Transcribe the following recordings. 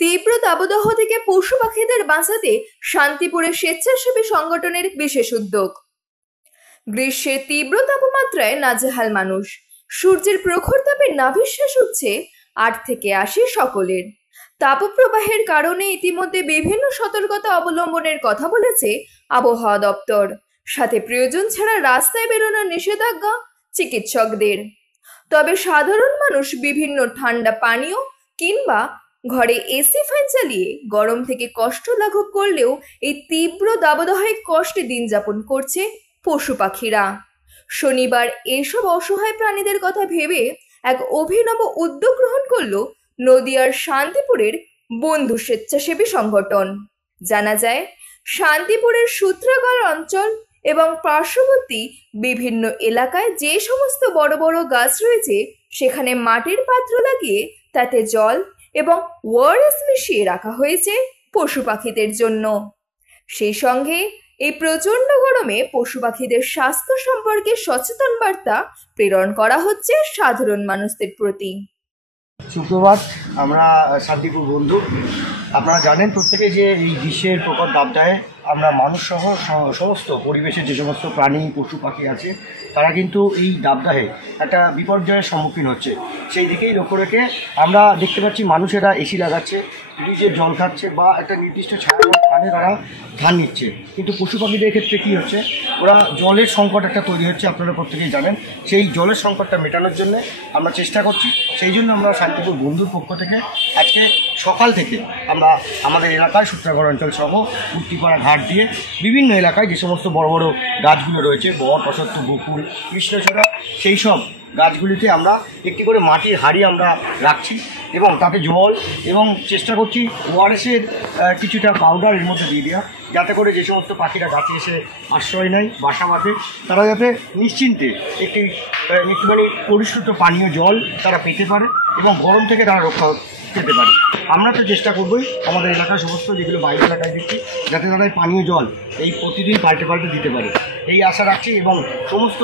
তীব্র দাবদাহ থেকে পশু পাখিদের বাঁচাতে শান্তিপুরে স্বেচ্ছাসেবী সংগঠনের বিশেষ উদ্যোগ। গ্রীষ্মের তীব্র তাপমাত্রায় নাজেহাল মানুষ। সূর্যের প্রখর তাপে নাভিশ্বাস উঠছে 8 থেকে 80 সকলের। তাপপ্রবাহের কারণে ইতিমধ্যে বিভিন্ন সতর্কতা অবলম্বনের কথা বলেছে আবহাওয়া দপ্তর। সাথে প্রয়োজন ছাড়া রাস্তায় বেরোনোর নিষেধাজ্ঞা চিকিৎসকদের। তবে সাধারণ মানুষ বিভিন্ন ঠান্ডা পানীয় কিংবা ঘরে এসি ফ্যান চালিয়ে গরম থেকে কষ্ট লাঘব করলেও এই তীব্র দাবদাহে কষ্টে দিন যাপন করছে পশু পাখিরা। শনিবার এসব অসহায় প্রাণীদের কথা ভেবে এক অভিনব উদ্যোগ গ্রহণ করলো নদিয়ার শান্তিপুরের বন্ধু স্বেচ্ছাসেবী সংগঠন। জানা যায়, শান্তিপুরের সূত্রাগড় অঞ্চল এবং পার্শ্ববর্তী বিভিন্ন এলাকায় যে সমস্ত বড় বড় গাছ রয়েছে সেখানে মাটির পাত্র লাগিয়ে তাতে জল এবং ওআরএস মিশিয়ে রাখা হয়েছে পশু পাখিদের জন্য। সেই সঙ্গে এই প্রচণ্ড গরমে পশু পাখিদের স্বাস্থ্য সম্পর্কে সচেতন বার্তা প্রেরণ করা হচ্ছে সাধারণ মানুষদের প্রতি। সুপ্রভাত। আমরা শান্তিপুর বন্ধু, আপনারা জানেন প্রত্যেকে যে এই গ্রীষ্মের প্রকট দাবদাহে আমরা মানুষ সহ সমস্ত পরিবেশে যে সমস্ত প্রাণী পশু পাখি আছে তারা কিন্তু এই দাবদাহে একটা বিপর্যয়ের সম্মুখীন হচ্ছে। সেই দিকেই লক্ষ্য রেখে আমরা দেখতে পাচ্ছি মানুষেরা এসি লাগাচ্ছে, ফ্রিজের জল খাচ্ছে বা একটা নির্দিষ্ট ছায়াখানে তারা ধান নিচ্ছে। কিন্তু পশু পাখিদের ক্ষেত্রে কী হচ্ছে, ওরা জলের সংকট একটা তৈরি হচ্ছে, আপনারা প্রত্যেকেই জানেন। সেই জলের সংকটটা মেটানোর জন্য আমরা চেষ্টা করছি। সেই জন্য আমরা শান্তিপুর বন্ধুর পক্ষ থেকে আজকে সকাল থেকে আমরা আমাদের এলাকায় সূত্রাগড় অঞ্চল সহ উত্তিপাড়া ঘাট দিয়ে বিভিন্ন এলাকায় যে সমস্ত বড় বড় গাছগুলো রয়েছে, বট, অশ্বত্থ, বকুল, কৃষ্ণচূড়া, সেই সব গাছগুলিতে আমরা একটি করে মাটির হাঁড়ি আমরা রাখছি এবং তাতে জল এবং চেষ্টা করছি ওআরএসের কিছুটা পাউডার এর মধ্যে দিয়ে দেওয়া, যাতে করে যে সমস্ত পাখিরা গাছে এসে আশ্রয় নেয়, বাসা বাঁধে, তারা যাতে নিশ্চিন্তে একটুখানি পরিশ্রুত পানীয় জল তারা পেতে পারে এবং গরম থেকে তারা রক্ষা পেতে পারে। আমরা তো চেষ্টা করবই আমাদের এলাকার সমস্ত যেগুলো বাইরে এলাকায় দিচ্ছি যাতে তারা পানীয় জল এই প্রতিদিন পাল্টে পাল্টে দিতে পারে, এই আশা রাখছি। এবং সমস্ত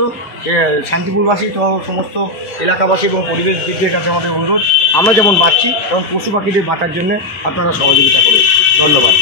শান্তিপুরবাসী তো সমস্ত এলাকাবাসী এবং পরিবেশবিদদের কাছে আমাদের অনুরোধ, আমরা যেমন বাঁচছি এবং পশু পাখিদের বাঁচার জন্য আপনারা সহযোগিতা করুন। ধন্যবাদ।